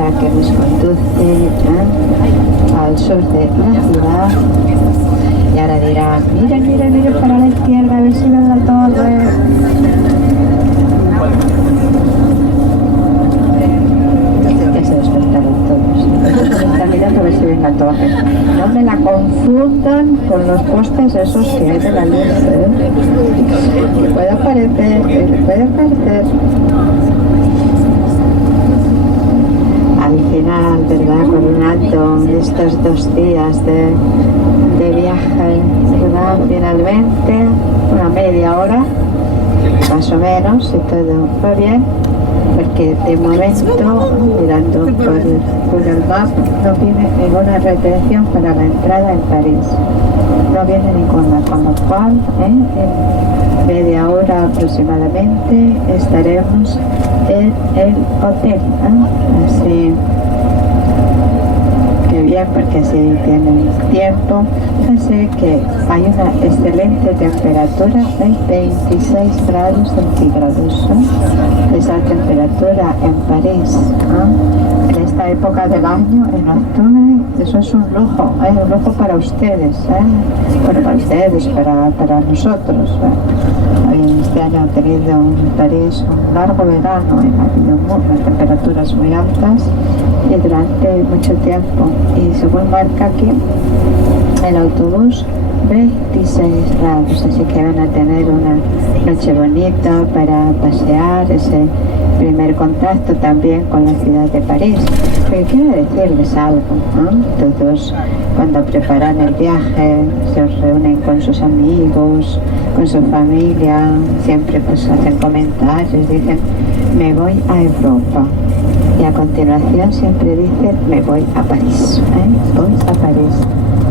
autopista que nos conduce al sur de la ciudad. Y ahora dirán, miren para la izquierda, a ver si ven la torre. Ya se despertaron todos. Están mirando a ver si ven la torre. No me la confundan con los postes esos que hay de la luz. Que puede aparecer. Al final, ¿verdad? Coronando estos 2 días de viaje, ¿verdad? Finalmente, una media hora, más o menos, y todo fue bien, porque de momento, mirando por Google Maps, no viene ninguna retención para la entrada en París. No viene ninguna, con lo cual, en media hora aproximadamente estaremos en el hotel. Así que bien, porque así tienen tiempo. Fíjense que hay una excelente temperatura, hay 26 grados centígrados. Esa temperatura en París, en esta época del año, en octubre, eso es un lujo para ustedes, bueno, para ustedes, para nosotros. Este año ha tenido en París un largo verano, ha habido temperaturas muy altas y durante mucho tiempo. Y según marca aquí el autobús, 26 grados, así que van a tener una noche bonita para pasear, ese primer contacto también con la ciudad de París. Pero quiero decirles algo, todos cuando preparan el viaje se reúnen con sus amigos, con su familia, siempre pues hacen comentarios, dicen me voy a Europa, y a continuación siempre dicen me voy a París, voy a París.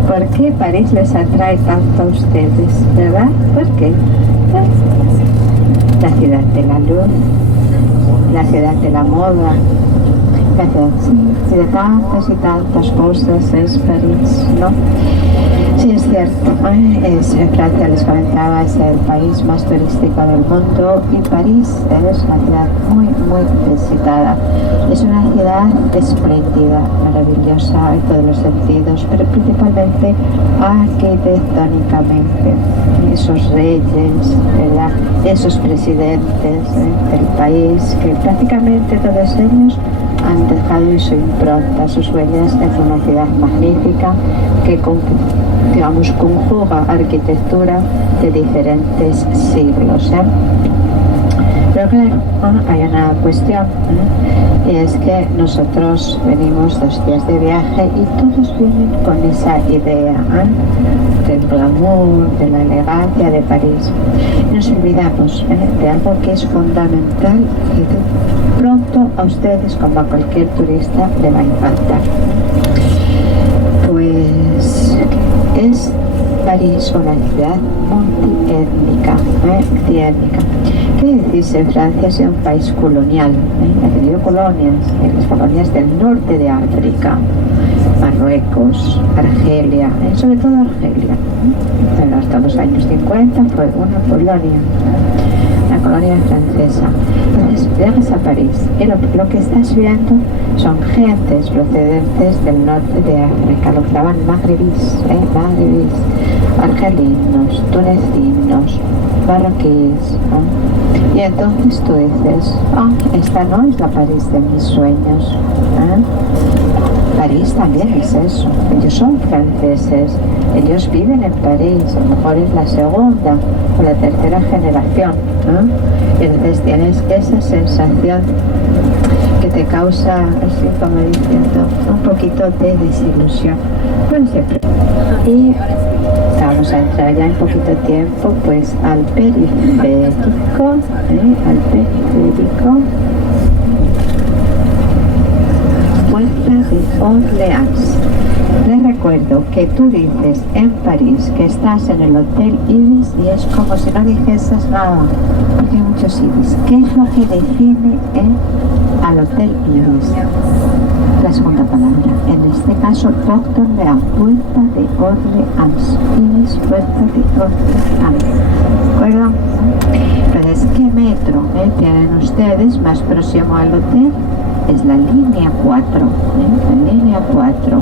¿Por qué París les atrae tanto a ustedes, verdad? ¿Por qué? La ciudad de la luz, la ciudad de la moda, la ciudad de tantas y tantas cosas es París, ¿no? Sí, es cierto. Francia, les comentaba, es el país más turístico del mundo y París es una ciudad muy, muy visitada. Es una ciudad espléndida, maravillosa en todos los sentidos, pero principalmente arquitectónicamente. Esos reyes, ¿verdad? Esos presidentes del país, que prácticamente todos ellos han dejado su impronta, sus huellas. Es una ciudad magnífica que conjuga arquitectura de diferentes siglos. Pero claro, hay una cuestión, y es que nosotros venimos 2 días de viaje y todos vienen con esa idea del glamour, de la elegancia de París. Y nos olvidamos de algo que es fundamental y de pronto a ustedes, como a cualquier turista, le va a impactar. Pues es París una ciudad multiétnica, ¿Qué decirse? Francia ha sido un país colonial, ha tenido colonias, las colonias del norte de África, Marruecos, Argelia, sobre todo Argelia. Pero hasta los años 50 fue una colonia francesa. Entonces llegas a París y lo que estás viendo son gentes procedentes del norte de África, lo que llaman magrebís, argelinos, tunecinos, marroquíes, y entonces tú dices, esta no es la París de mis sueños. París también es eso, ellos son franceses, ellos viven en París, a lo mejor es la segunda o la tercera generación, y entonces tienes esa sensación que te causa, así como diciendo, un poquito de desilusión. Bueno, siempre. Y vamos a entrar ya en poquito tiempo pues al periférico, Puerta de Orleans. Les recuerdo que tú dices en París que estás en el Hotel Ibis y es como si no dijeses nada, porque hay muchos Ibis. ¿Qué es lo que define al Hotel Ibis? La segunda palabra, en este caso Porte d'Orléans, Puerta de Orleans, Ibis, Puerta de Orleans, ¿de acuerdo? Entonces, ¿qué metro tienen ustedes más próximo al hotel? es la línea 4, la línea 4,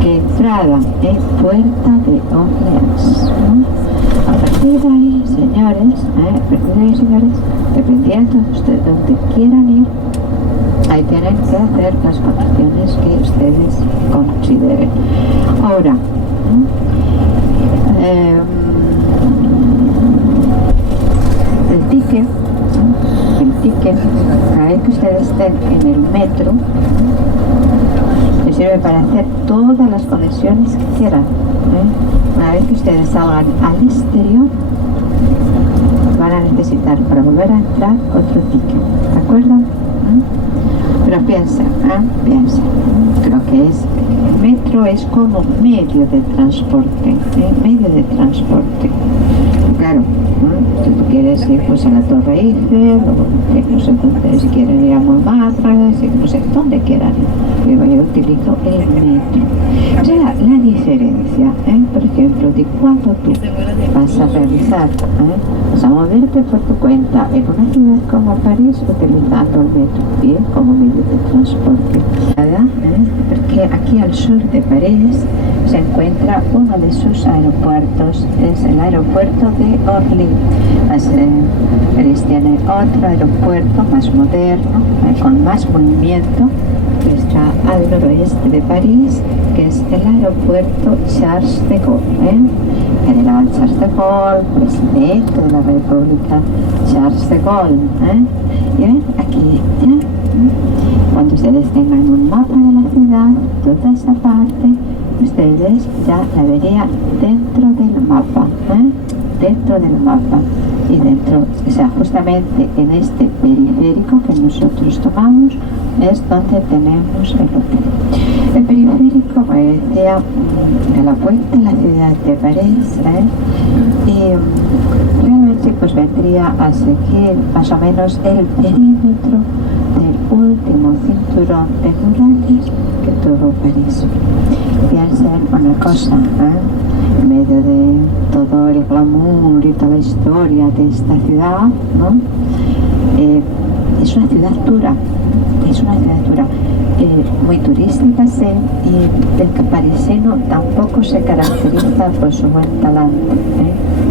que entrada en Puerta de Orleans, ¿no? A partir de ahí, señores, dependiendo de ustedes donde quieran ir, ahí tienen que hacer las condiciones que ustedes consideren. Ahora, el ticket, cada vez que ustedes estén en el metro, les sirve para hacer todas las conexiones que quieran. Una vez que ustedes salgan al exterior, van a necesitar para volver a entrar otro ticket, ¿de acuerdo? Pero piensa, creo que el metro es como medio de transporte, claro, si tú quieres ir pues a la Torre Eiffel, o no sé dónde, si quieren ir a Montmartre, no sé dónde quieran ir, pero yo utilizo el metro. O sea, la diferencia, por ejemplo, de cuando tú vas a realizar, vas a moverte por tu cuenta en una ciudad como París utilizando el metro, bien, como medio de transporte. Porque aquí al sur de París se encuentra uno de sus aeropuertos, es el aeropuerto de Orly. París tiene otro aeropuerto más moderno, con más movimiento, que está al noroeste de París, que es el aeropuerto Charles de Gaulle. General Charles de Gaulle, presidente de la República Charles de Gaulle. Y ven, aquí ya, cuando ustedes tengan un mapa de la ciudad, toda esa parte, ustedes ya la verían dentro del mapa, y dentro, o sea, justamente en este periférico que nosotros tomamos es donde tenemos el hotel. El periférico, como decía, de la puerta de la ciudad de París, y realmente pues vendría a seguir más o menos el perímetro del último cinturón de murallas que tuvo París. Piensen una cosa, en medio de todo el glamour y toda la historia de esta ciudad, es una ciudad dura, muy turística, sí, y el parisino tampoco se caracteriza por su buen talante,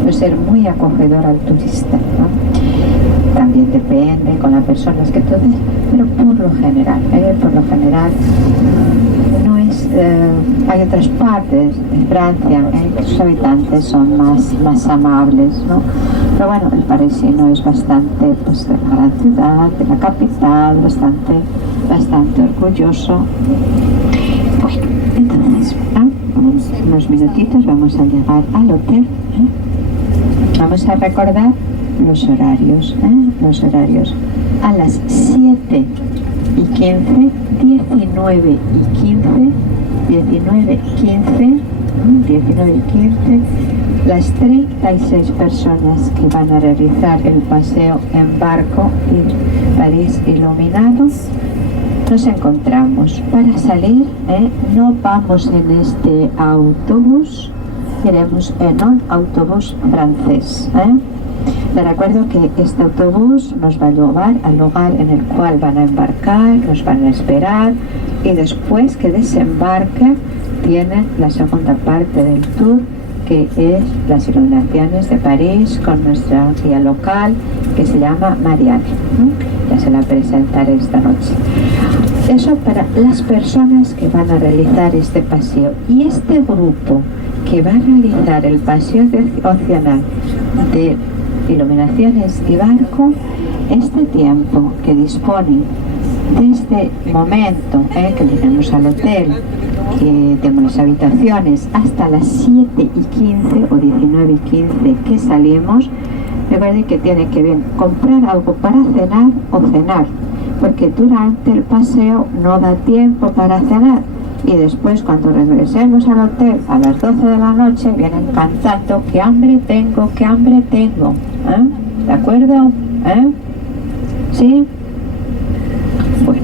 por ser muy acogedor al turista, También depende con las personas que tú des, pero por lo general, no es, hay otras partes de Francia que sus habitantes son más amables, ¿no? Pero bueno, el parisino es bastante, pues, de la gran ciudad, de la capital, bastante orgulloso. Bueno, entonces, unos minutitos, vamos a llegar al hotel, Vamos a recordar los horarios, a las 7:15, 19:15, las 36 personas que van a realizar el paseo en barco y París iluminado, nos encontramos. Para salir, no vamos en este autobús, iremos en un autobús francés. Les recuerdo que este autobús nos va a llevar al lugar en el cual van a embarcar, nos van a esperar, y después que desembarquen tienen la segunda parte del tour, que es las iluminaciones de París con nuestra guía local que se llama Marianne. Ya se la presentaré esta noche. Eso para las personas que van a realizar este paseo. Y este grupo que va a realizar el paseo opcional de iluminaciones y barco, este tiempo que dispone desde el momento que llegamos al hotel, que tenemos las habitaciones, hasta las 7:15 o 19:15 que salimos, recuerden que tienen que bien comprar algo para cenar o cenar, porque durante el paseo no da tiempo para cenar, y después cuando regresemos al hotel a las 12 de la noche vienen cantando "qué hambre tengo, qué hambre tengo". ¿De acuerdo? ¿Sí? Bueno,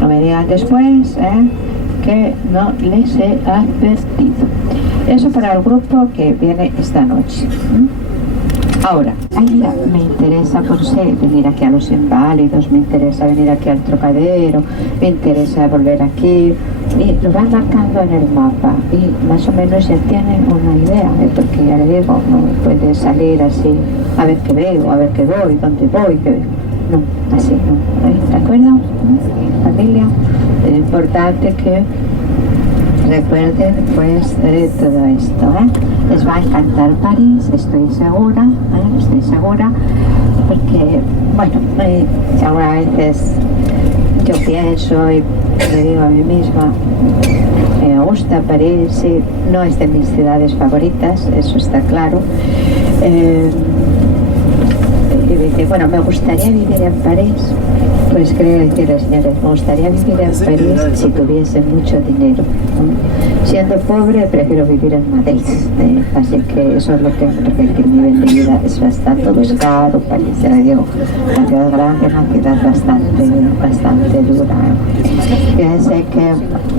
no me digan después que no les he advertido. Eso para el grupo que viene esta noche. Ahora, mira, me interesa por ser venir aquí a Los Inválidos, me interesa venir aquí al Trocadero, me interesa volver aquí, y lo van marcando en el mapa y más o menos ya tienen una idea, porque ya le digo, no puede salir así, a ver qué veo, a ver qué voy, dónde voy, qué veo. No, así no, ¿de acuerdo? Familia, es importante que recuerden pues todo esto, les va a encantar París, estoy segura, porque bueno, ahora a veces yo pienso y me digo a mí misma, me gusta París, sí, no es de mis ciudades favoritas, eso está claro, y dice, bueno, me gustaría vivir en París. Pues quería decirles, señores, me gustaría vivir en París si tuviese mucho dinero, ¿no? Siendo pobre, prefiero vivir en Madrid, así que eso es lo que, porque el nivel de vida es bastante caro. París, ya le digo, la ciudad grande es una ciudad bastante dura. Fíjense que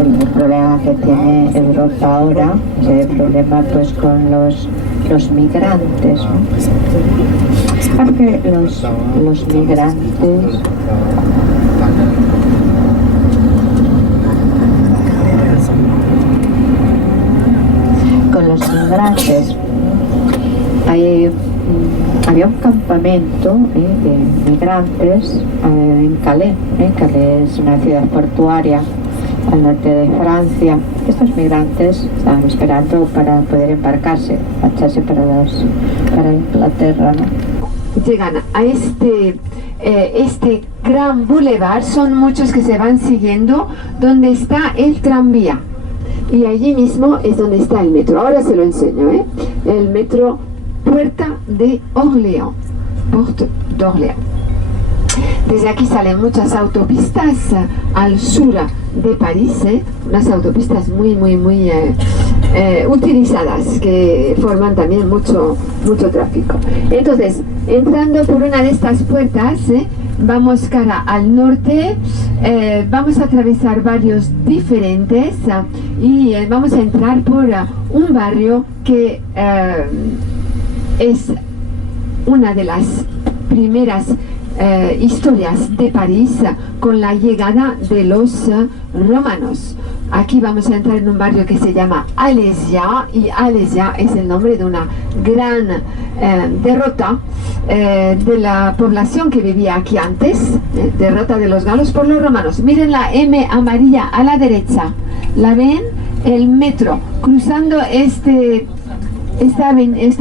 el problema que tiene Europa ahora es el problema pues con los migrantes, ¿no? Porque los migrantes con los migrantes había un campamento de migrantes en Calais. Calais es una ciudad portuaria al norte de Francia. Estos migrantes estaban esperando para poder embarcarse, marcharse para Inglaterra, ¿no? Llegan a este gran boulevard, son muchos que se van siguiendo, donde está el tranvía. Y allí mismo es donde está el metro. Ahora se lo enseño, el metro Puerta de Orléans, Porte d'Orléans. Desde aquí salen muchas autopistas al sur de París, unas autopistas muy utilizadas, que forman también mucho tráfico. Entonces, entrando por una de estas puertas, vamos cara al norte, vamos a atravesar barrios diferentes y vamos a entrar por un barrio que es una de las primeras historias de París con la llegada de los romanos. Aquí vamos a entrar en un barrio que se llama Alésia, y Alésia es el nombre de una gran derrota de la población que vivía aquí antes, derrota de los galos por los romanos. Miren la M amarilla a la derecha, ¿la ven? El metro, cruzando este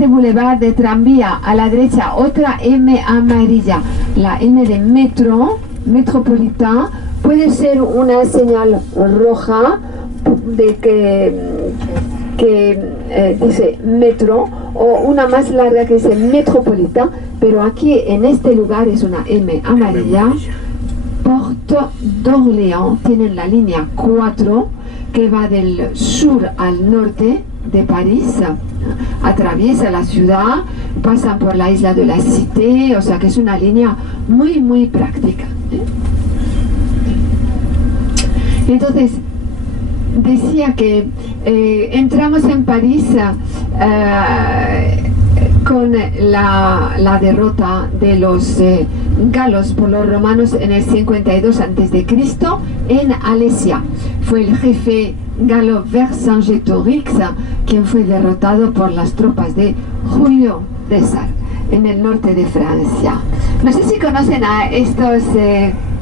boulevard de tranvía a la derecha, otra M amarilla, la M de metro, metropolitano, puede ser una señal roja de que dice metro, o una más larga que dice metropolitano, pero aquí en este lugar es una M amarilla. Porte d'Orléans, tienen la línea 4 que va del sur al norte de París, atraviesa la ciudad, pasan por la isla de la Cité, o sea que es una línea muy práctica. Entonces, decía que entramos en París con la derrota de los galos por los romanos en el 52 a.C. en Alésia. Fue el jefe galo Vercingetorix quien fue derrotado por las tropas de Julio César en el norte de Francia. No sé si conocen a estos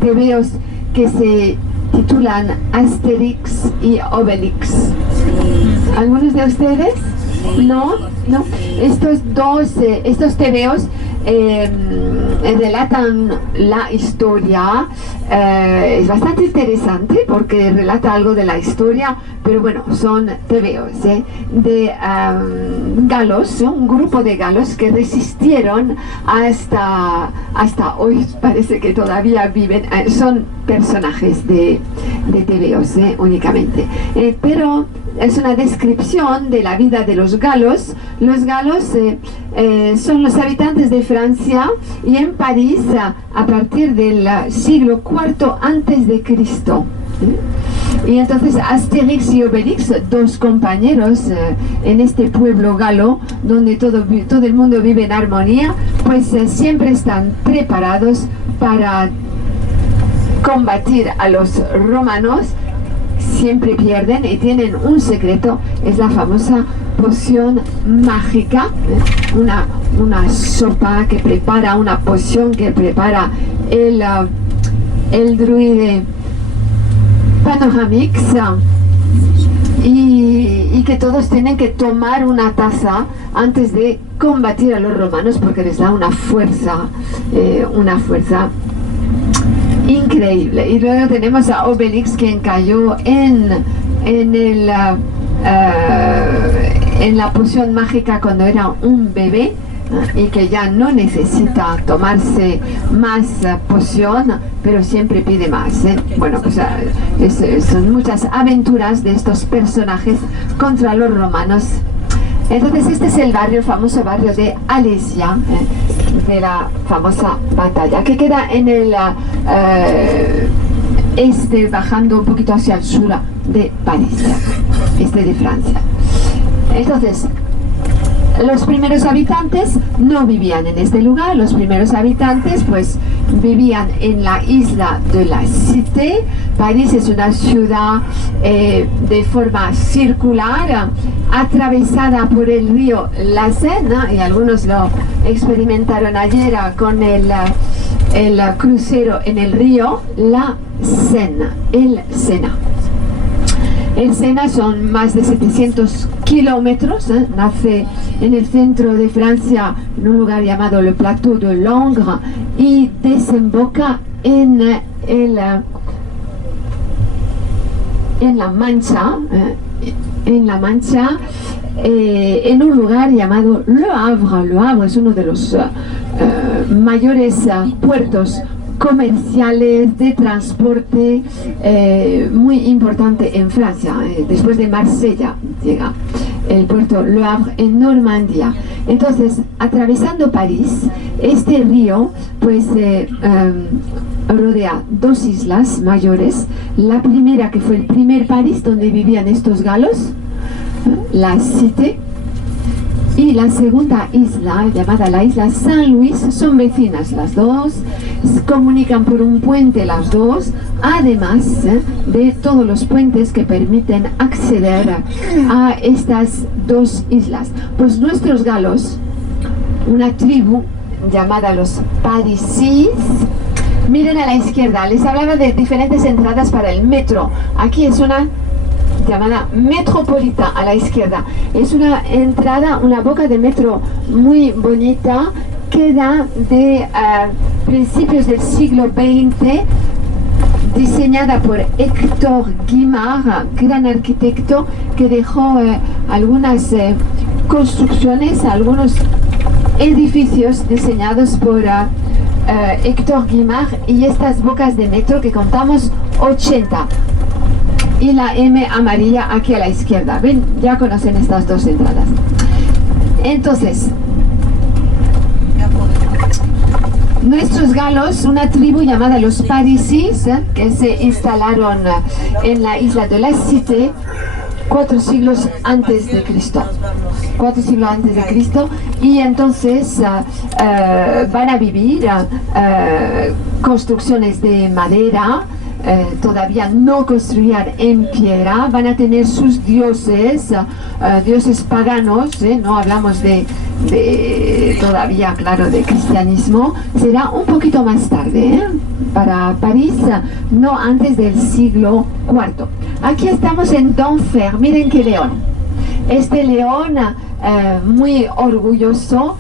tebeos que se titulan Asterix y Obelix. ¿Algunos de ustedes? No. Estos tebeos relatan la historia, es bastante interesante porque relata algo de la historia, pero bueno, son tebeos de galos, un grupo de galos que resistieron hasta hoy, parece que todavía viven, son personajes de tebeos únicamente, pero es una descripción de la vida de los galos. Los galos son los habitantes de Francia y en París a partir del siglo IV a.C. Y entonces Asterix y Obelix, dos compañeros en este pueblo galo, donde todo el mundo vive en armonía, pues siempre están preparados para combatir a los romanos. Siempre pierden y tienen un secreto, es la famosa poción mágica, una sopa que prepara, una poción que prepara el druide Panoramix, y que todos tienen que tomar una taza antes de combatir a los romanos, porque les da una fuerza increíble. Y luego tenemos a Obelix, quien cayó en la poción mágica cuando era un bebé, y que ya no necesita tomarse más poción, pero siempre pide más. Bueno, pues son muchas aventuras de estos personajes contra los romanos. Entonces este es el famoso barrio de Alesia, de la famosa batalla, que queda en el bajando un poquito hacia el sur de París, de Francia. Entonces, los primeros habitantes no vivían en este lugar. Los primeros habitantes pues vivían en la isla de la Cité. París es una ciudad de forma circular, atravesada por el río la Seine, y algunos lo experimentaron ayer con el crucero en el río la Seine, el Sena. El Sena son más de 700 kilómetros, nace en el centro de Francia, en un lugar llamado le Plateau de Langres, y desemboca en la Mancha, en un lugar llamado Le Havre. Le Havre es uno de los mayores puertos comerciales de transporte muy importante en Francia. Después de Marsella llega el puerto Le Havre en Normandía. Entonces, atravesando París, este río pues rodea dos islas mayores. La primera, que fue el primer París donde vivían estos galos, la Cité, y la segunda isla, llamada la isla Saint-Louis, son vecinas las dos, se comunican por un puente las dos, además de todos los puentes que permiten acceder a estas dos islas. Pues nuestros galos, una tribu llamada los Parisis, miren a la izquierda, les hablaba de diferentes entradas para el metro. Aquí es una llamada Metropolita a la izquierda. Es una entrada, una boca de metro muy bonita, que da de principios del siglo XX, diseñada por Héctor Guimard, gran arquitecto, que dejó algunas construcciones, algunos edificios diseñados por Héctor Guimard, y estas bocas de metro que contamos 80. Y la M amarilla aquí a la izquierda. Ven, ya conocen estas dos entradas. Entonces, nuestros galos, una tribu llamada los Parisis, que se instalaron en la isla de la Cité 4 siglos antes de Cristo. 4 siglos antes de Cristo, y entonces van a vivir construcciones de madera, todavía no construían en piedra. Van a tener sus dioses, dioses paganos, no hablamos de todavía, claro, de cristianismo. Será un poquito más tarde, para París, no antes del siglo IV. Aquí estamos en Denfert. Miren qué león. Este león muy orgulloso,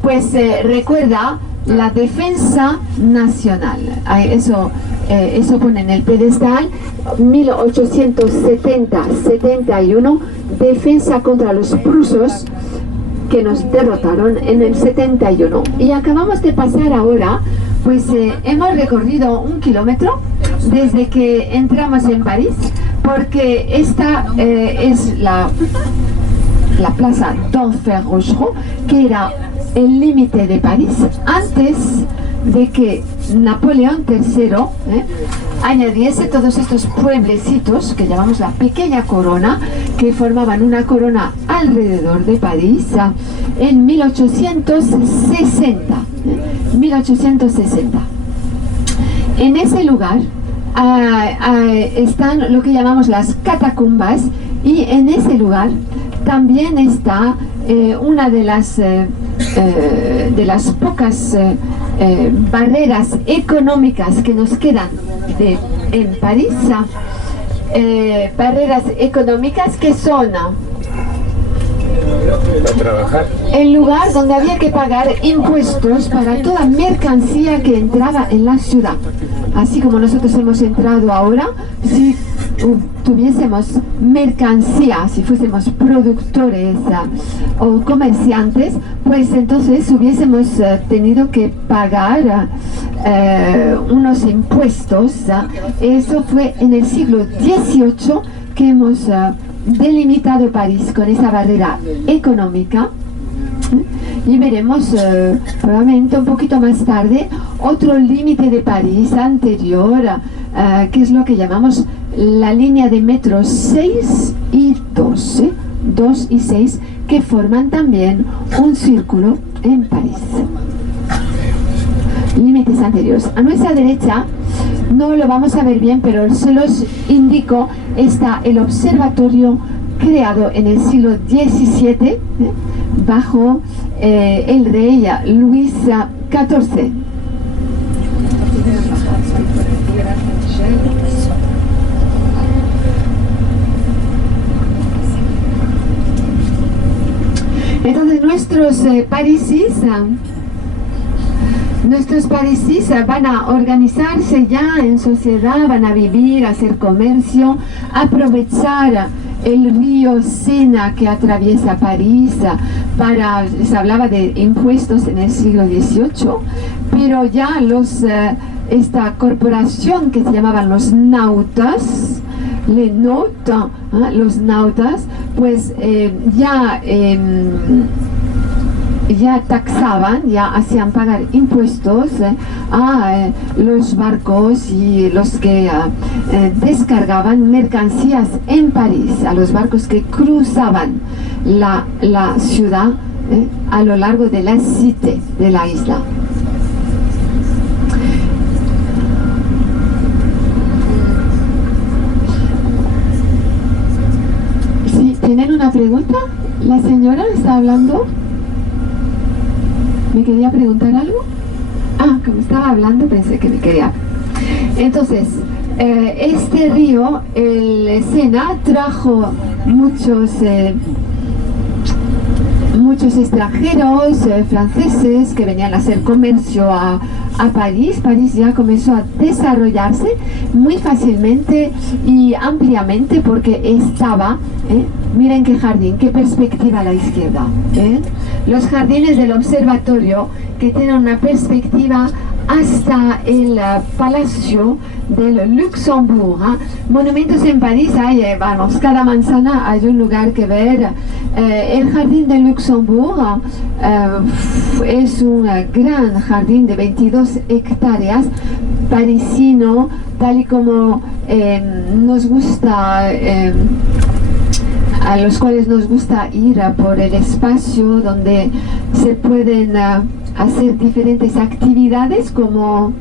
pues recuerda la defensa nacional. Eso pone en el pedestal. 1870-71, defensa contra los prusos, que nos derrotaron en el 71. Y acabamos de pasar ahora, pues hemos recorrido 1 kilómetro desde que entramos en París, porque esta es la plaza d'Enfer-Rochereau, que era el límite de París antes de que Napoleón III añadiese todos estos pueblecitos que llamamos la pequeña corona, que formaban una corona alrededor de París en 1860. 1860. En ese lugar están lo que llamamos las catacumbas, y en ese lugar también está una de las pocas barreras económicas que nos quedan en París, barreras económicas que son para trabajar. el lugar donde había que pagar impuestos para toda mercancía que entraba en la ciudad. Así como nosotros hemos entrado ahora, si tuviésemos mercancía, si fuésemos productores o comerciantes, pues entonces hubiésemos tenido que pagar unos impuestos. Eso fue en el siglo XVIII que hemos delimitado París con esa barrera económica. Y veremos probablemente un poquito más tarde otro límite de París anterior, que es lo que llamamos la línea de metro 6 y 12, 2 y 6, que forman también un círculo en París. Límites anteriores. A nuestra derecha, no lo vamos a ver bien, pero se los indico, está el observatorio creado en el siglo XVII bajo el rey Luis XIV. Entonces nuestros parisis van a organizarse ya en sociedad, van a vivir, hacer comercio, aprovechar el río Sena que atraviesa París. Se hablaba de impuestos en el siglo XVIII, pero ya esta corporación que se llamaban los nautas, los nautas, pues ya taxaban, ya hacían pagar impuestos a los barcos y los que descargaban mercancías en París, a los barcos que cruzaban la ciudad a lo largo de la cité, de la isla. ¿Sí? ¿Tienen una pregunta? ¿La señora está hablando? ¿Me quería preguntar algo? Como estaba hablando, pensé que me quería. Entonces, este río, el Sena, trajo muchos extranjeros franceses que venían a hacer comercio a París. París ya comenzó a desarrollarse muy fácilmente y ampliamente porque estaba, miren qué jardín, qué perspectiva a la izquierda. Los jardines del observatorio que tienen una perspectiva hasta el Palacio del Luxembourg. Monumentos en París hay, cada manzana hay un lugar que ver. El jardín del Luxembourg es un gran jardín de 22 hectáreas, parisino, tal y como nos gusta, a los cuales nos gusta ir por el espacio donde se pueden hacer diferentes actividades como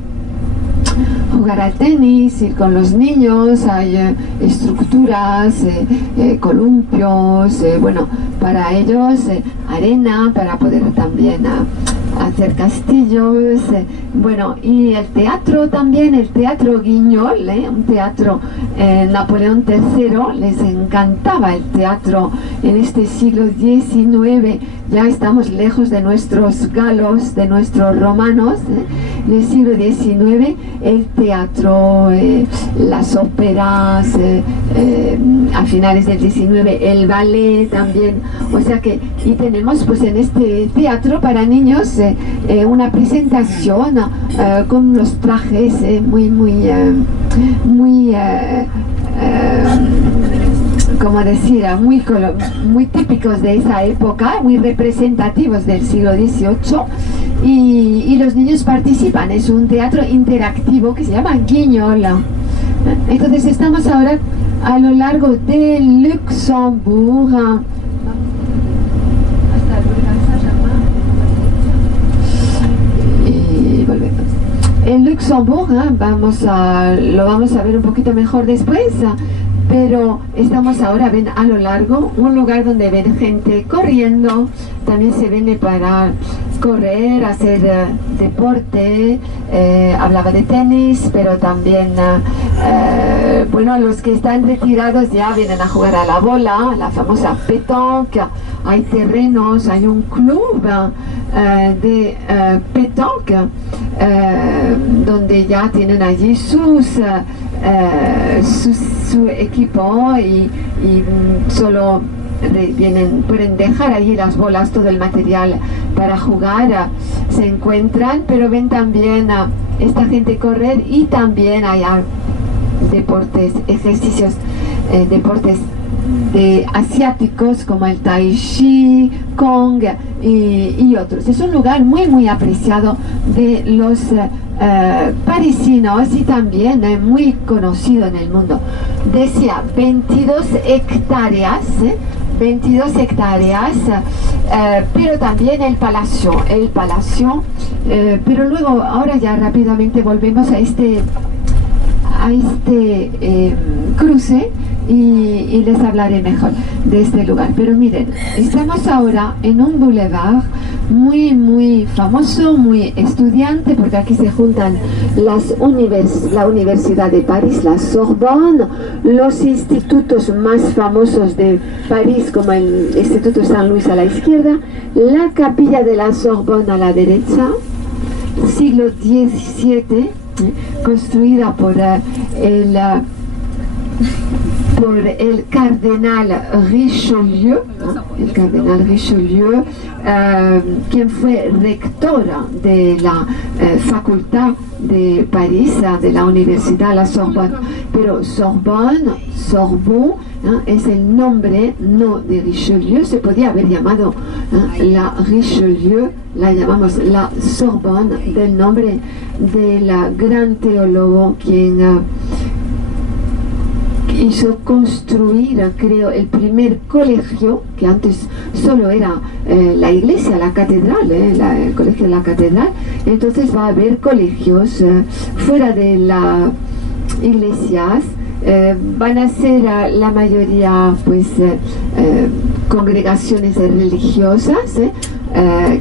jugar al tenis, ir con los niños, hay estructuras, columpios, para ellos arena para poder también hacer castillos, y el teatro también, el teatro Guignol, un teatro Napoleón III, les encantaba el teatro en este siglo XIX. Ya estamos lejos de nuestros galos, de nuestros romanos. En el siglo XIX el teatro, las óperas, a finales del XIX el ballet también, o sea que, y tenemos pues en este teatro para niños una presentación con los trajes muy como decir, muy típicos de esa época, muy representativos del siglo XVIII, y los niños participan. Es un teatro interactivo que se llama Guignol. Entonces estamos ahora a lo largo de Luxembourg. Y volvemos. En Luxembourg, lo vamos a ver un poquito mejor después, pero estamos ahora, ven, a lo largo, un lugar donde ven gente corriendo, también se viene para correr, hacer deporte, hablaba de tenis, pero también, bueno, los que están retirados ya vienen a jugar a la bola, la famosa pétanque, hay terrenos, hay un club de pétanque, donde ya tienen allí su equipo y solo pueden dejar allí las bolas, todo el material para jugar, se encuentran, pero ven también a esta gente correr y también hay deportes, ejercicios, deportes asiáticos como el tai chi, kong y otros. Es un lugar muy apreciado de los parisinos y también muy conocido en el mundo. Decía 22 hectáreas, pero también el palacio, pero luego ahora ya rápidamente volvemos a este cruce y les hablaré mejor de este lugar. Pero miren, estamos ahora en un boulevard muy famoso, muy estudiante, porque aquí se juntan la Universidad de París, la Sorbonne, los institutos más famosos de París, como el Instituto San Luis a la izquierda, la capilla de la Sorbonne a la derecha, siglo XVII, construida por el cardenal Richelieu, quien fue rector de la facultad de París, de la Universidad La Sorbonne. Pero Sorbonne es el nombre no de Richelieu, se podía haber llamado la Richelieu, la llamamos la Sorbonne, del nombre del gran teólogo quien hizo construir, creo, el primer colegio, que antes solo era la iglesia, la catedral, el colegio de la catedral. Entonces va a haber colegios fuera de las iglesias, van a ser la mayoría pues congregaciones religiosas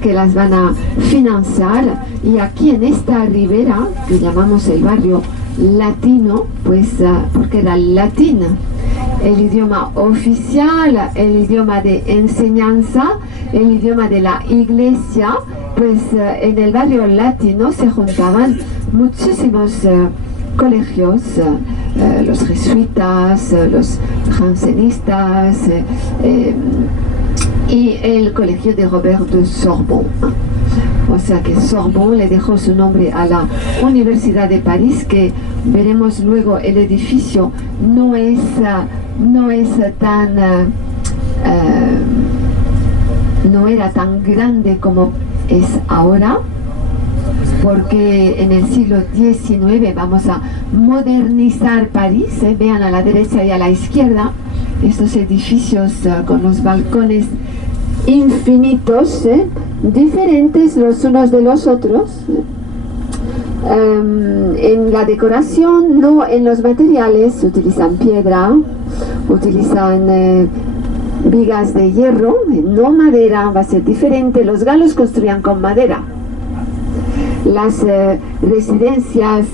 que las van a financiar, y aquí en esta ribera que llamamos el barrio latino, pues porque era latina, el idioma oficial, el idioma de enseñanza, el idioma de la iglesia, pues en el barrio latino se juntaban muchísimos colegios, los jesuitas, los jansenistas y el colegio de Robert de Sorbonne. O sea que Sorbonne le dejó su nombre a la Universidad de París, que veremos luego el edificio no es tan no era tan grande como es ahora, porque en el siglo XIX vamos a modernizar París. Vean a la derecha y a la izquierda estos edificios con los balcones infinitos, diferentes los unos de los otros, en la decoración, no en los materiales. Utilizan piedra, utilizan vigas de hierro, no madera, va a ser diferente. Los galos construían con madera. Las residencias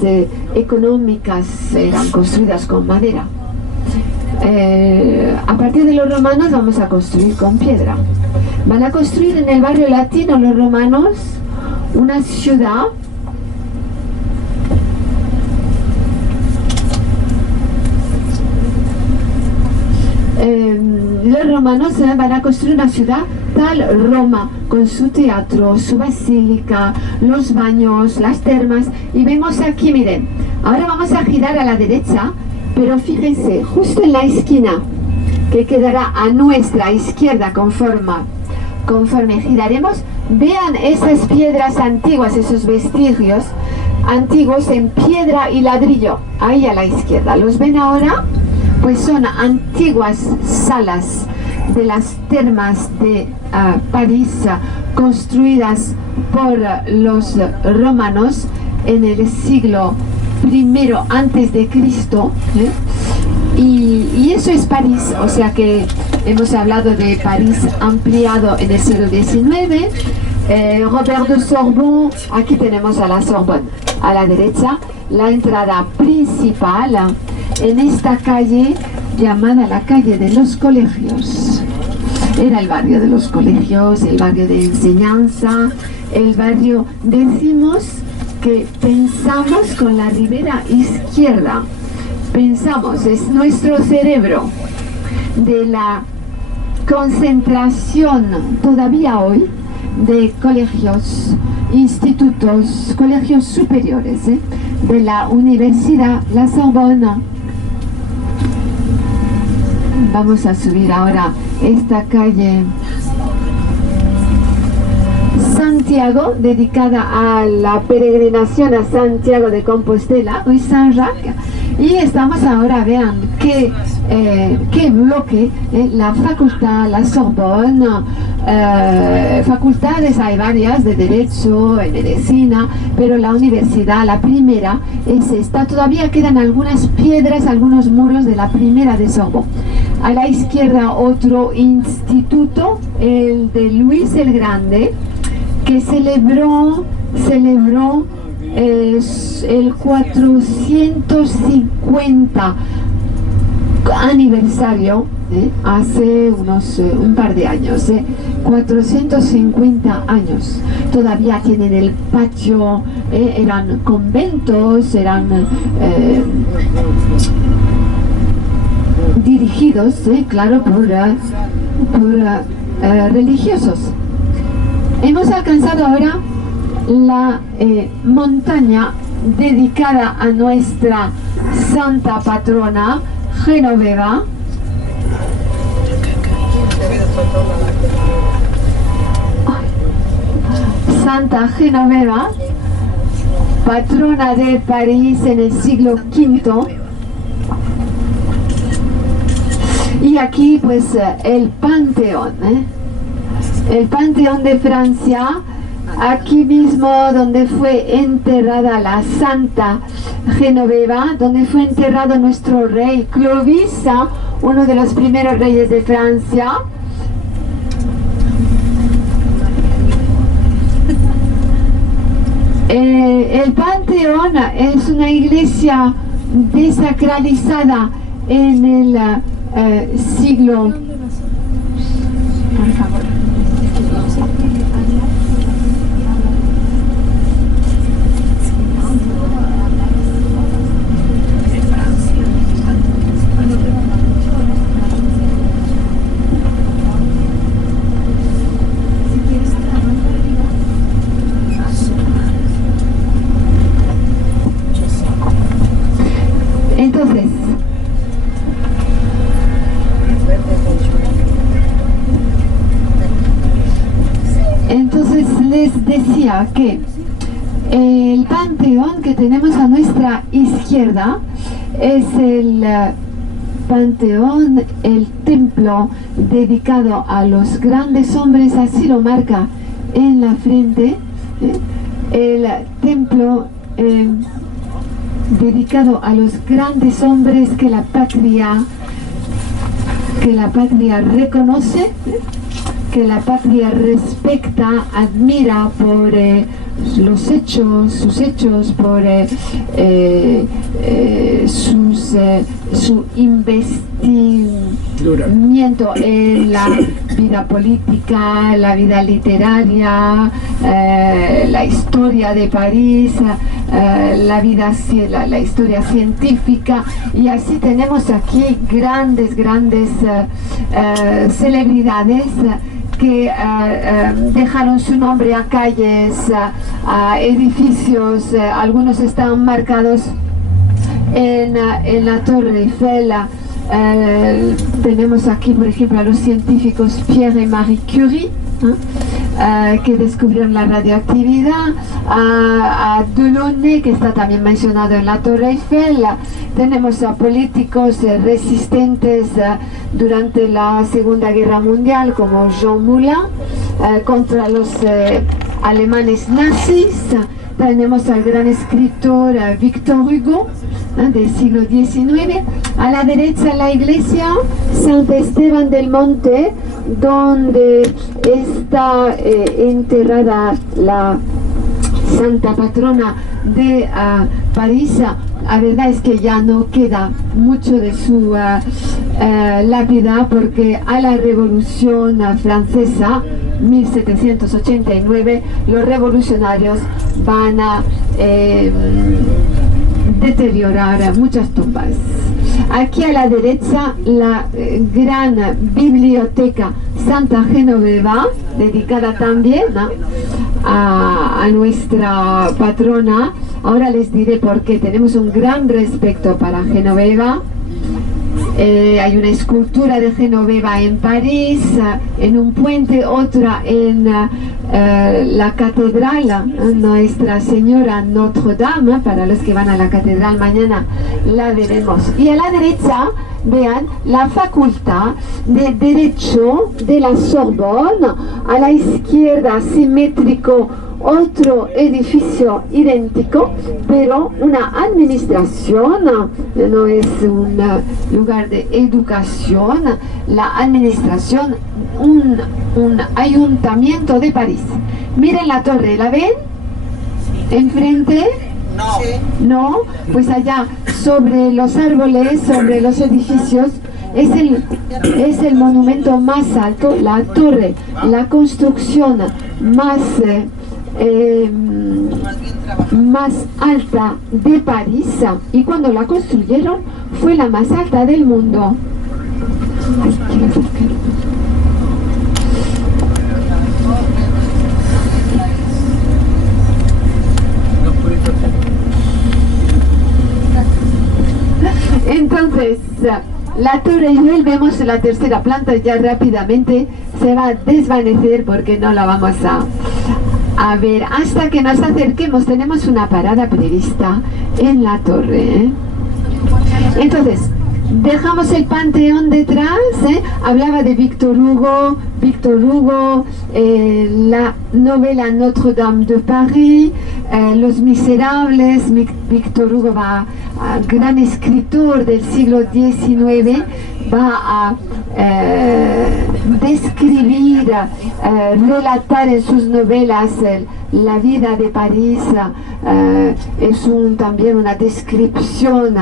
económicas eran construidas con madera. A partir de los romanos vamos a construir con piedra. Van a construir en el barrio latino los romanos una ciudad los romanos van a construir una ciudad tal Roma, con su teatro, su basílica, los baños, las termas. Y vemos aquí, miren, ahora vamos a girar a la derecha, pero fíjense, justo en la esquina que quedará a nuestra izquierda conforme giraremos, Vean esas piedras antiguas, esos vestigios antiguos en piedra y ladrillo, ahí a la izquierda. ¿Los ven ahora? Pues son antiguas salas de las termas de París, construidas por los romanos en el siglo I antes de Cristo, y eso es París. O sea que hemos hablado de París ampliado en el siglo XIX. Robert de Sorbonne, aquí tenemos a la Sorbonne a la derecha, la entrada principal en esta calle llamada la calle de los colegios. Era el barrio de los colegios, el barrio de enseñanza, el barrio, decimos que pensamos con la ribera izquierda, pensamos, es nuestro cerebro de la concentración todavía hoy de colegios, institutos, colegios superiores, de la Universidad La Sorbonne. Vamos a subir ahora esta calle Santiago, dedicada a la peregrinación a Santiago de Compostela, hoy San Jacques, y estamos ahora, vean, qué bloque, la facultad, la Sorbonne, facultades hay varias, de Derecho, de Medicina, pero la universidad, la primera, es esta. Todavía quedan algunas piedras, algunos muros de la primera de Sorbonne. A la izquierda otro instituto, el de Luis el Grande, que celebró el 450 aniversario hace un par de años, 450 años. Todavía tienen el patio, eran conventos, eran dirigidos, claro, por religiosos. Hemos alcanzado ahora la montaña dedicada a nuestra santa patrona Genoveva. Santa Genoveva, patrona de París en el siglo V. Y aquí pues el Panteón, el Panteón de Francia, aquí mismo donde fue enterrada la Santa Genoveva, donde fue enterrado nuestro rey Clovis, uno de los primeros reyes de Francia. El Panteón es una iglesia desacralizada en el siglo... Por favor. Entonces les decía que el panteón que tenemos a nuestra izquierda es el panteón, el templo dedicado a los grandes hombres, así lo marca en la frente, el templo dedicado a los grandes hombres que la patria reconoce, que la patria respecta, admira por sus hechos, por su investimiento en la vida política, la vida literaria, la historia de París, la historia científica, y así tenemos aquí grandes celebridades que dejaron su nombre a calles, a edificios. Algunos están marcados en la Torre Eiffel. Tenemos aquí, por ejemplo, a los científicos Pierre y Marie Curie, que descubrieron la radioactividad, a Delaunay, que está también mencionado en la Torre Eiffel. Tenemos a políticos resistentes durante la Segunda Guerra Mundial, como Jean Moulin, contra los alemanes nazis. Tenemos al gran escritor Victor Hugo, del siglo XIX. A la derecha la iglesia San Esteban del Monte, donde está enterrada la santa patrona de París. La verdad es que ya no queda mucho de su lápida, porque a la Revolución Francesa 1789 los revolucionarios van a deteriorar muchas tumbas. Aquí a la derecha la gran biblioteca Santa Genoveva, dedicada también a nuestra patrona. Ahora les diré por qué. Tenemos un gran respeto para Genoveva. Hay una escultura de Genoveva en París, en un puente, otra en la catedral Nuestra Señora Notre Dame. Para los que van a la catedral mañana la veremos. Y a la derecha, vean, la Facultad de Derecho de la Sorbonne. A la izquierda, simétrico, otro edificio idéntico, pero una administración, no es un lugar de educación. La administración, un ayuntamiento de París. Miren la torre, ¿la ven? ¿Enfrente? No, pues allá sobre los árboles, sobre los edificios, es el monumento más alto, la torre, la construcción más alta de París, y cuando la construyeron fue la más alta del mundo. Entonces, la Torre Eiffel, vemos la tercera planta, ya rápidamente se va a desvanecer porque no la vamos a ver. Hasta que nos acerquemos, tenemos una parada prevista en la torre. Entonces, dejamos el Panteón detrás. Hablaba de Victor Hugo, la novela Notre-Dame de Paris, Los Miserables. Victor Hugo gran escritor del siglo XIX, va a describir, relatar en sus novelas la vida de París. Es también una descripción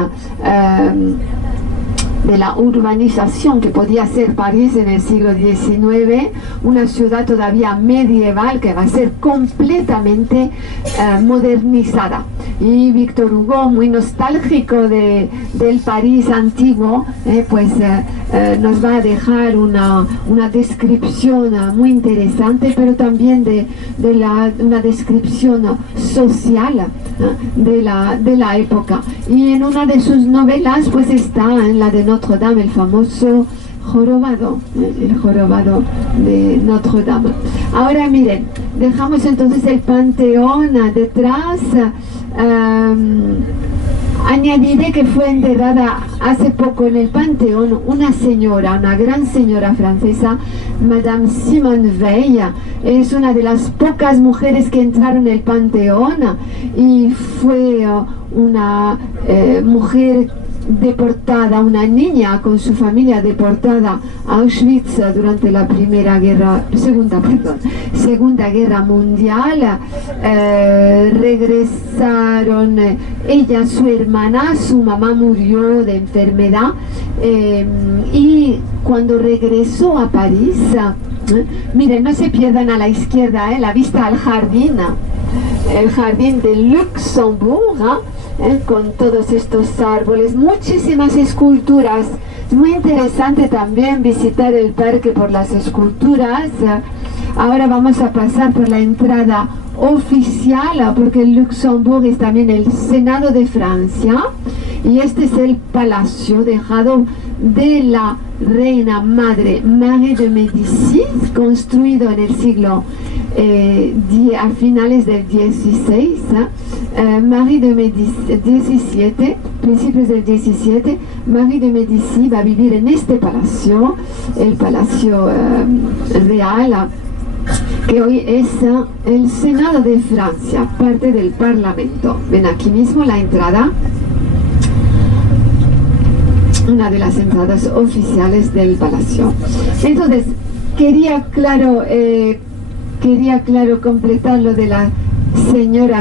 de la urbanización que podía ser París en el siglo XIX, una ciudad todavía medieval que va a ser completamente modernizada. Y Victor Hugo, muy nostálgico del París antiguo, nos va a dejar una descripción muy interesante, pero también una descripción social de la época. Y en una de sus novelas pues está en la de Notre Dame, el famoso jorobado, el jorobado de Notre Dame. Ahora miren, dejamos entonces el Panteón detrás. Añadiré que fue enterrada hace poco en el Panteón una gran señora francesa, Madame Simone Veil. Es una de las pocas mujeres que entraron en el Panteón y fue una mujer deportada, una niña con su familia deportada a Auschwitz durante la Segunda Guerra Mundial. Regresaron ella, su hermana, su mamá murió de enfermedad, y cuando regresó a París, miren, no se pierdan a la izquierda la vista al jardín, el jardín de Luxembourg, con todos estos árboles, muchísimas esculturas. Es muy interesante también visitar el parque por las esculturas. Ahora vamos a pasar por la entrada oficial, porque Luxembourg es también el Senado de Francia, y este es el palacio dejado de la reina madre Marie de Médicis, construido en el siglo a finales del 16, Marie de Médicis, 17, principios del 17, Marie de Médicis va a vivir en este palacio, el Palacio Real, que hoy es el Senado de Francia, parte del Parlamento. Ven aquí mismo la entrada, una de las entradas oficiales del palacio. Entonces, quería claro completar lo de la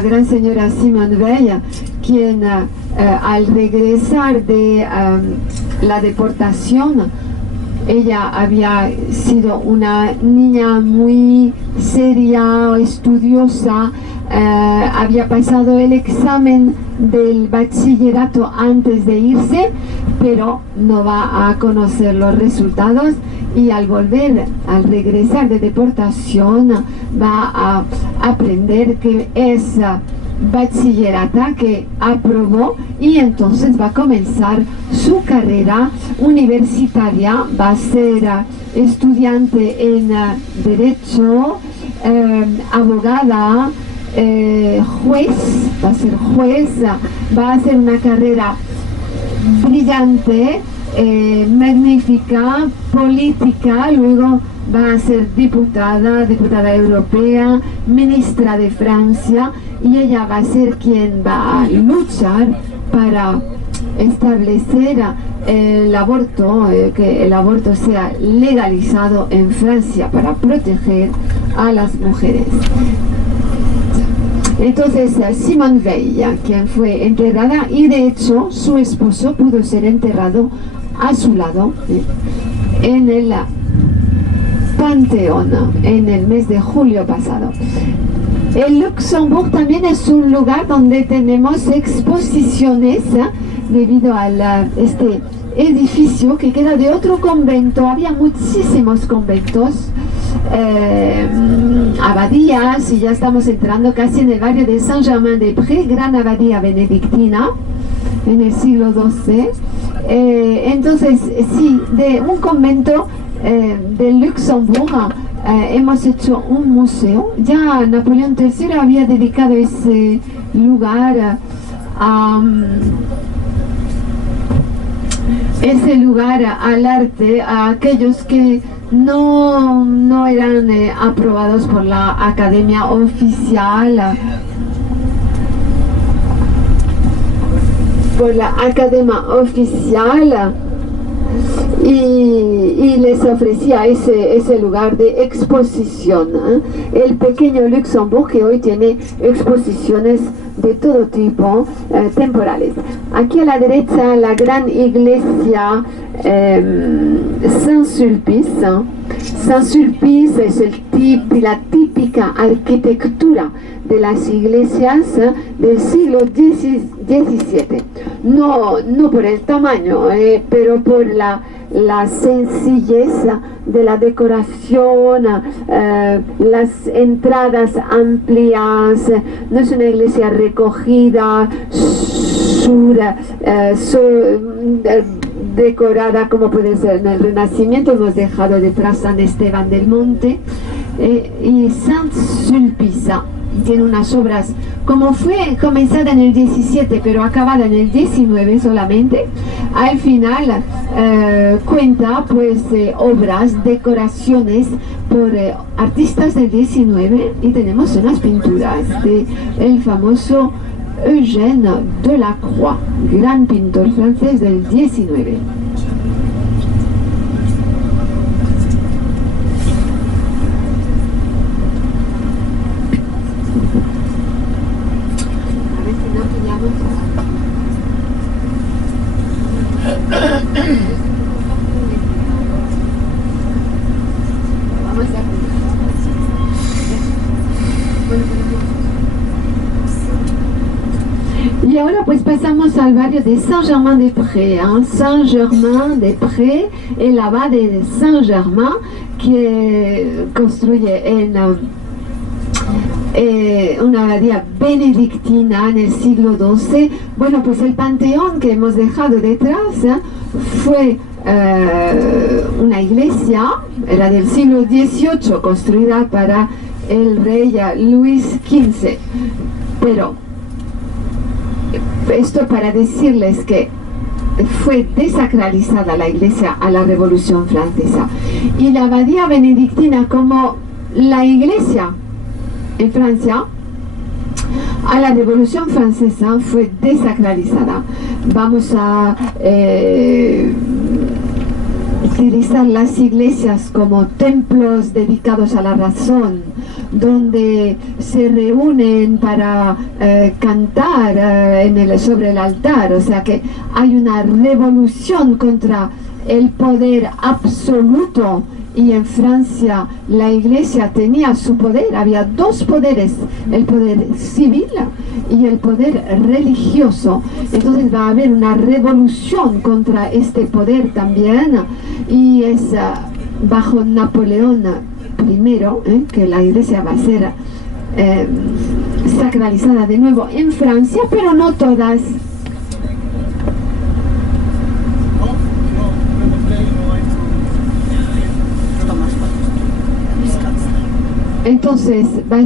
gran señora Simone Weil, quien al regresar de la deportación, ella había sido una niña muy seria, estudiosa, había pasado el examen del bachillerato antes de irse, pero no va a conocer los resultados, y al regresar de deportación, va a aprender que es bachillerata, que aprobó, y entonces va a comenzar su carrera universitaria. Va a ser estudiante en Derecho, abogada, juez, va a ser juez, va a hacer una carrera brillante, magnífica, política, luego va a ser diputada europea, ministra de Francia, y ella va a ser quien va a luchar para establecer el aborto, que el aborto sea legalizado en Francia para proteger a las mujeres. Entonces, Simone Weil, quien fue enterrada, y de hecho su esposo pudo ser enterrado a su lado en el Panteón en el mes de julio pasado. El Luxembourg también es un lugar donde tenemos exposiciones debido a este edificio que queda de otro convento. Había muchísimos conventos, abadías, y ya estamos entrando casi en el barrio de Saint-Germain-des-Prés, gran abadía benedictina en el siglo XII. Entonces, sí, de un convento del Luxembourg hemos hecho un museo. Ya Napoleón III había dedicado ese lugar al arte, a aquellos que no eran aprobados por la Academia Oficial, y les ofrecía ese lugar de exposición, el pequeño Luxembourg, que hoy tiene exposiciones de todo tipo, temporales. Aquí a la derecha, la gran iglesia Saint-Sulpice. Saint-Sulpice es la típica arquitectura de las iglesias del siglo XVII. No por el tamaño, pero por la sencillez de la decoración, las entradas amplias. No es una iglesia recogida, decorada como puede ser en el Renacimiento. Hemos dejado detrás San Esteban del Monte, y Saint-Sulpice tiene unas obras, como fue comenzada en el 17 pero acabada en el 19 solamente. Al final cuenta pues obras, decoraciones por artistas del 19, y tenemos unas pinturas de el famoso Eugène Delacroix, gran pintor francés del 19. Y ahora pues pasamos al barrio de Saint-Germain-des-Prés. Saint-Germain-des-Prés, el abad de Saint-Germain, que construye en una abadía benedictina en el siglo XII. Bueno, pues el panteón que hemos dejado detrás fue una iglesia, era del siglo XVIII, construida para el rey Luis XV. Pero esto para decirles que fue desacralizada la iglesia a la Revolución Francesa, y la abadía benedictina, como la iglesia en Francia, a la Revolución Francesa fue desacralizada. Vamos a utilizar las iglesias como templos dedicados a la razón, donde se reúnen para cantar sobre el altar. O sea que hay una revolución contra el poder absoluto, y en Francia la iglesia tenía su poder. Había dos poderes, el poder civil y el poder religioso. Entonces va a haber una revolución contra este poder también, y es bajo Napoleón I que la iglesia va a ser sacralizada de nuevo en Francia, pero no todas. Entonces va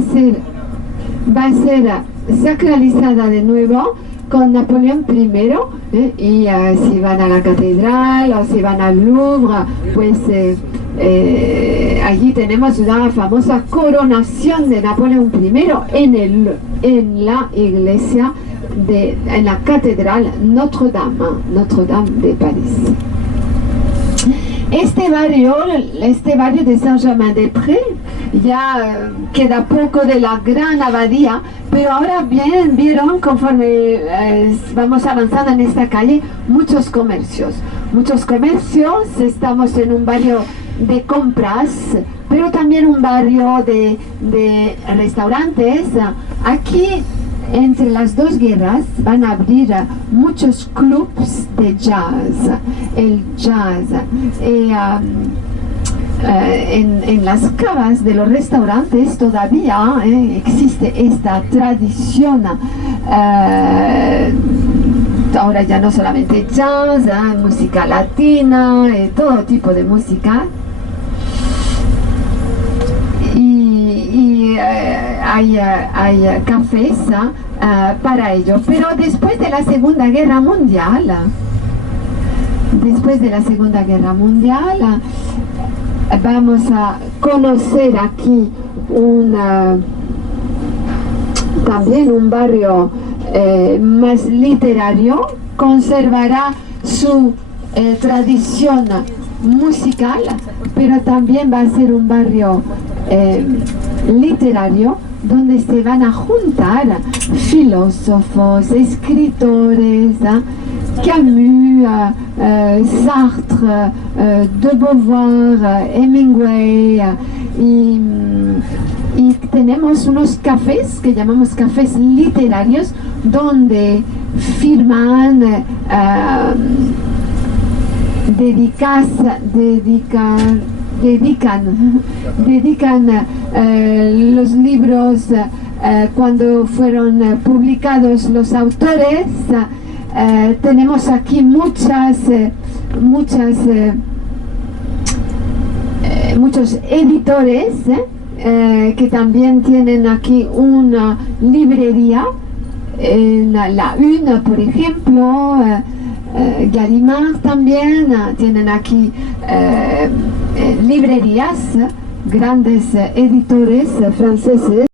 a ser sacralizada de nuevo con Napoleón I, y si van a la catedral o si van al Louvre, pues allí tenemos la famosa coronación de Napoleón I en la iglesia, en la catedral Notre-Dame de París. Este barrio de Saint-Germain-des-Prés ya queda poco de la gran abadía, pero ahora vieron conforme vamos avanzando en esta calle muchos comercios. Estamos en un barrio de compras, pero también un barrio de restaurantes. Aquí, entre las dos guerras, van a abrir muchos clubs de jazz. El jazz. En las cavas de los restaurantes todavía existe esta tradición. Ahora ya no solamente jazz, música latina, todo tipo de música. Y hay cafés para ello. Pero después de la Segunda Guerra Mundial, vamos a conocer aquí también un barrio más literario. Conservará su tradición musical, pero también va a ser un barrio literario, donde se van a juntar filósofos, escritores, Camus, Sartre, de Beauvoir, Hemingway, y tenemos unos cafés que llamamos cafés literarios, donde firman, dedican los libros cuando fueron publicados los autores. Tenemos aquí muchos editores que también tienen aquí una librería. En la Une, por ejemplo, Gallimard también tienen aquí librerías, grandes editores franceses.